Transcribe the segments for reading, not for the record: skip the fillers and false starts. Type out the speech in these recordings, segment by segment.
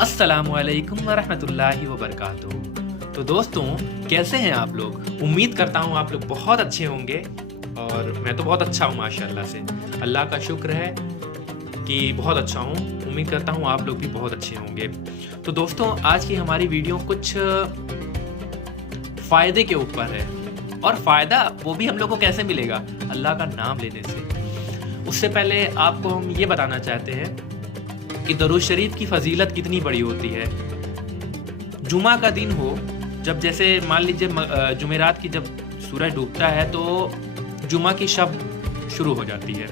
अस्सलामु अलैकुम वरहमतुल्लाहि वबरकातुहू। तो दोस्तों, कैसे हैं आप लोग? उम्मीद करता हूँ आप लोग बहुत अच्छे होंगे और मैं तो बहुत अच्छा हूँ माशाअल्लाह से। अल्लाह का शुक्र है कि बहुत अच्छा हूँ। उम्मीद करता हूँ आप लोग भी बहुत अच्छे होंगे। तो दोस्तों, आज की हमारी वीडियो कुछ फ़ायदे के ऊपर है, और फ़ायदा वो भी हम लोग को कैसे मिलेगा? अल्लाह का नाम लेने से। उससे पहले आपको हम ये बताना चाहते हैं कि दरूद शरीफ की फजीलत कितनी बड़ी होती है। जुमा का दिन हो, जब जैसे मान लीजिए जुमेरात की जब सूरज डूबता है तो जुमा की शब शुरू हो जाती है।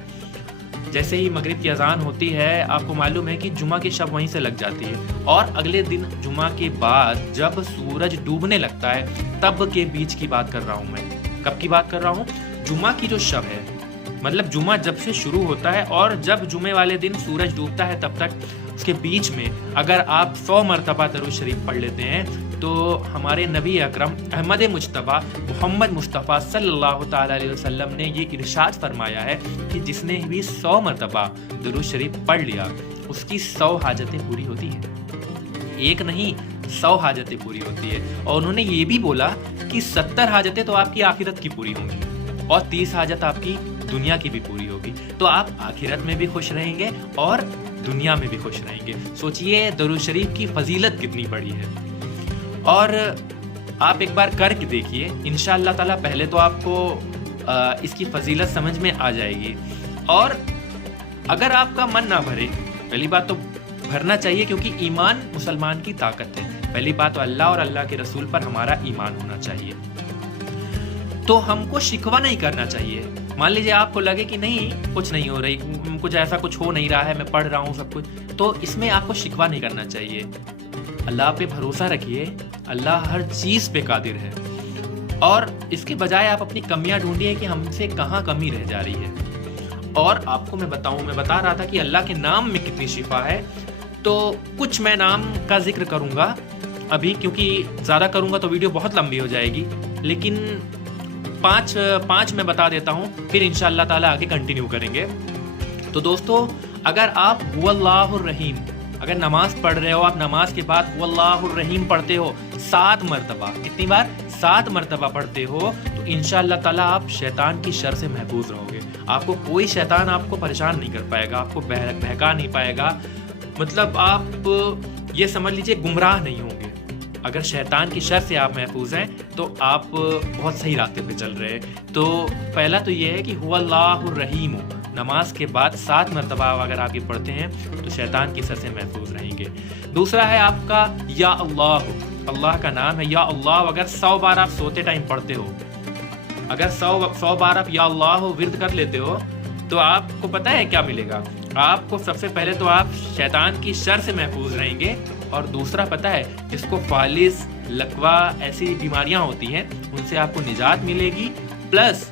जैसे ही मगरिब की अजान होती है, आपको मालूम है कि जुमा की शब वहीं से लग जाती है, और अगले दिन जुमा के बाद जब सूरज डूबने लगता है तब के बीच की बात कर रहा हूँ मैं। कब की बात कर रहा हूँ? जुमा की जो शब है, मतलब जुमा जब से शुरू होता है और जब जुमे वाले दिन सूरज डूबता है तब तक, उसके बीच में अगर आप 100 मरतबा दरूद शरीफ पढ़ लेते हैं तो हमारे नबी अकरम अहमद मुज्तबा मोहम्मद मुस्तफ़ा सल्लल्लाहु ताला अलैहि वसल्लम ने ये इरशाद फरमाया है कि जिसने भी 100 मरतबा दरूद शरीफ पढ़ लिया उसकी 100 हाजतें पूरी होती हैं। एक नहीं, 100 हाजतें पूरी होती है। और उन्होंने ये भी बोला कि 70 हाजतें तो आपकी आखिरत की पूरी होंगी और 30 हाजत आपकी दुनिया की भी पूरी होगी। तो आप आखिरत में भी खुश रहेंगे और दुनिया में भी खुश रहेंगे। सोचिए दरूद शरीफ की फजीलत कितनी बड़ी है। और आप एक बार करके देखिए, इंशाअल्लाह ताला पहले तो आपको इसकी फजीलत समझ में आ जाएगी। और अगर आपका मन ना भरे, पहली बात तो भरना चाहिए, क्योंकि ईमान मुसलमान की ताकत है। पहली बात तो अल्लाह और अल्लाह के रसूल पर हमारा ईमान होना चाहिए। तो हमको शिकवा नहीं करना चाहिए। मान लीजिए आपको लगे कि नहीं, कुछ नहीं हो रही, कुछ ऐसा कुछ हो नहीं रहा है, मैं पढ़ रहा हूँ सब कुछ, तो इसमें आपको शिकवा नहीं करना चाहिए। अल्लाह पे भरोसा रखिए, अल्लाह हर चीज़ पे कादिर है। और इसके बजाय आप अपनी कमियां ढूंढिए कि हमसे कहाँ कमी रह जा रही है। और आपको मैं बता रहा था कि अल्लाह के नाम में कितनी शिफा है। तो कुछ मैं नाम का जिक्र करूँगा अभी, क्योंकि ज़्यादा करूँगा तो वीडियो बहुत लंबी हो जाएगी, लेकिन पाँच मैं बता देता हूँ, फिर इंशाअल्लाह ताला आगे कंटिन्यू करेंगे। तो दोस्तों, अगर आप हुवल्लाहुर रहीम, अगर नमाज पढ़ रहे हो, आप नमाज के बाद हुवल्लाहुर रहीम पढ़ते हो 7 मरतबा, कितनी बार? 7 मरतबा पढ़ते हो, तो इंशाअल्लाह ताला आप शैतान की शर से महफूज रहोगे। आपको कोई शैतान आपको परेशान नहीं कर पाएगा, आपको बहका नहीं पाएगा। मतलब आप ये समझ लीजिए गुमराह नहीं होंगे। अगर शैतान की शर से आप महफूज हैं तो आप बहुत सही रास्ते पे चल रहे हैं। तो पहला तो ये है कि हुवल्लाहुर रहीम, नमाज के बाद 7 मरतबा अगर आप ये पढ़ते हैं तो शैतान की शर से महफूज रहेंगे। दूसरा है आपका या अल्लाह, अल्लाह का नाम है या अल्लाह। अगर 100 बार आप सोते टाइम पढ़ते हो, अगर 100 बार आप या अल्लाह विर्द कर लेते हो, तो आपको पता है क्या मिलेगा? आपको सबसे पहले तो आप शैतान की शर से महफूज रहेंगे, और दूसरा पता है, जिसको फालिस, लकवा, ऐसी बीमारियां होती हैं उनसे आपको निजात मिलेगी। प्लस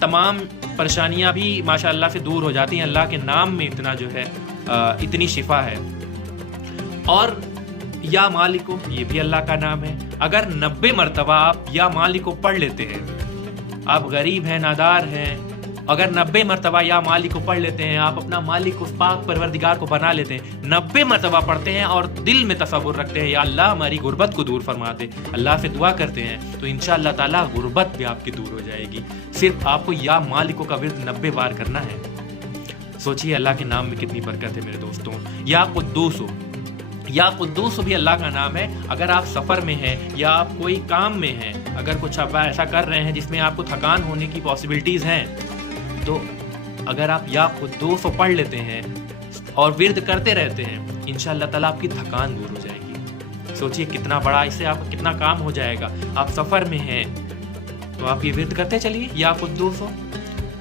तमाम परेशानियां भी माशाअल्लाह से दूर हो जाती हैं। अल्लाह के नाम में इतना जो है इतनी शिफा है। और या मालिको, ये भी अल्लाह का नाम है। अगर 90 मरतबा आप या मालिको पढ़ लेते हैं, आप गरीब हैं, नादार हैं, अगर 90 मरतबा या मालिक को पढ़ लेते हैं, आप अपना मालिक उस पाक परवरदिगार को बना लेते हैं, 90 मरतबा पढ़ते हैं और दिल में तसव्वुर रखते हैं या अल्लाह हमारी गुर्बत को दूर फरमा दे, अल्लाह से दुआ करते हैं, तो इंशाअल्लाह ताला गुर्बत भी आपकी दूर हो जाएगी। सिर्फ आपको या मालिकों का विर्द 90 बार करना है। सोचिए अल्लाह के नाम में कितनी बरकत है मेरे दोस्तों। या कुद्दूस हो, या कुद्दूस भी अल्लाह का नाम है। अगर आप सफ़र में हैं या आप कोई काम में हैं, अगर कुछ आप ऐसा कर रहे हैं जिसमें आपको थकान होने की पॉसिबिलिटीज़ हैं, तो अगर आप या कुद्दूस पढ़ लेते हैं और विर्द करते रहते हैं, इंशाअल्लाह ताला आपकी थकान दूर हो जाएगी। सोचिए कितना बड़ा, इससे आपका कितना काम हो जाएगा। आप सफ़र में हैं तो आप ये विर्द करते चलिए या कुद्दूस।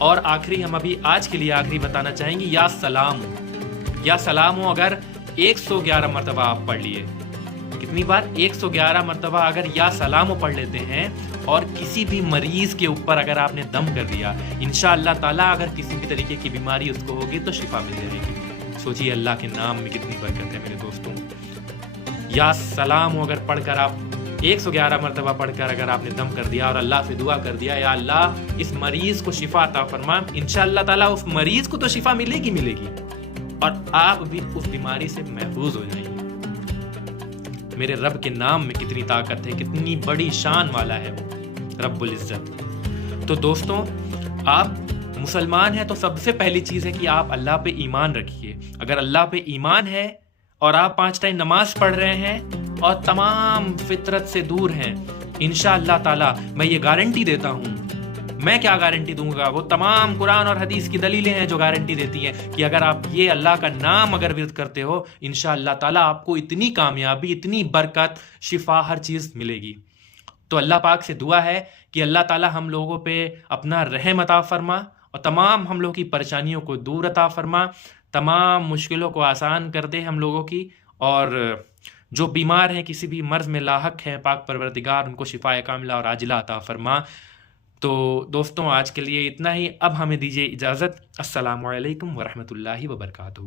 और आखिरी, हम अभी आज के लिए आखिरी बताना चाहेंगे या सलाम। या सलाम हो अगर 111 मरतबा आप पढ़ लिए, कितनी बार? 111 मरतबा अगर या सलाम पढ़ लेते हैं, और किसी भी मरीज के ऊपर अगर आपने दम कर दिया, इंशाअल्लाह ताला अगर किसी भी तरीके की बीमारी उसको होगी तो शिफा मिल जाएगी। सोचिए अल्लाह के नाम में कितनी बरकत है मेरे दोस्तों। या सलाम हो अगर पढ़कर आप 111 मरतबा पढ़कर अगर आपने दम कर दिया और अल्लाह से दुआ कर दिया, या अल्लाह इस मरीज को शिफा अता फरमा, इंशाअल्लाह ताला उस मरीज को तो शिफा मिलेगी। اور آپ بھی اس بیماری سے محفوظ ہو جائیں گے۔ میرے رب کے نام میں کتنی طاقت ہے، کتنی بڑی شان والا ہے وہ رب العزت۔ تو دوستوں، آپ مسلمان ہیں تو سب سے پہلی چیز ہے کہ آپ اللہ پہ ایمان رکھیے۔ اگر اللہ پہ ایمان ہے اور آپ 5 ٹائم نماز پڑھ رہے ہیں اور تمام فطرت سے دور ہیں، انشاءاللہ تعالی میں یہ گارنٹی دیتا ہوں، میں کیا گارنٹی دوں گا، وہ تمام قرآن اور حدیث کی دلیلیں ہیں جو گارنٹی دیتی ہیں کہ اگر آپ یہ اللہ کا نام اگر ورد کرتے ہو، انشاءاللہ تعالی آپ کو اتنی کامیابی، اتنی برکت، شفا، ہر چیز ملے گی۔ تو اللہ پاک سے دعا ہے کہ اللہ تعالی ہم لوگوں پہ اپنا رحم عطا فرما اور تمام ہم لوگوں کی پریشانیوں کو دور عطا فرما، تمام مشکلوں کو آسان کر دے ہم لوگوں کی، اور جو بیمار ہیں، کسی بھی مرض میں لاحق ہیں، پاک پروردگار ان کو شفاء کاملہ اور عاجلہ عطا فرما۔ تو دوستوں، آج کے لیے اتنا ہی، اب ہمیں دیجیے اجازت۔ السلام علیکم ورحمۃ اللہ وبرکاتہ۔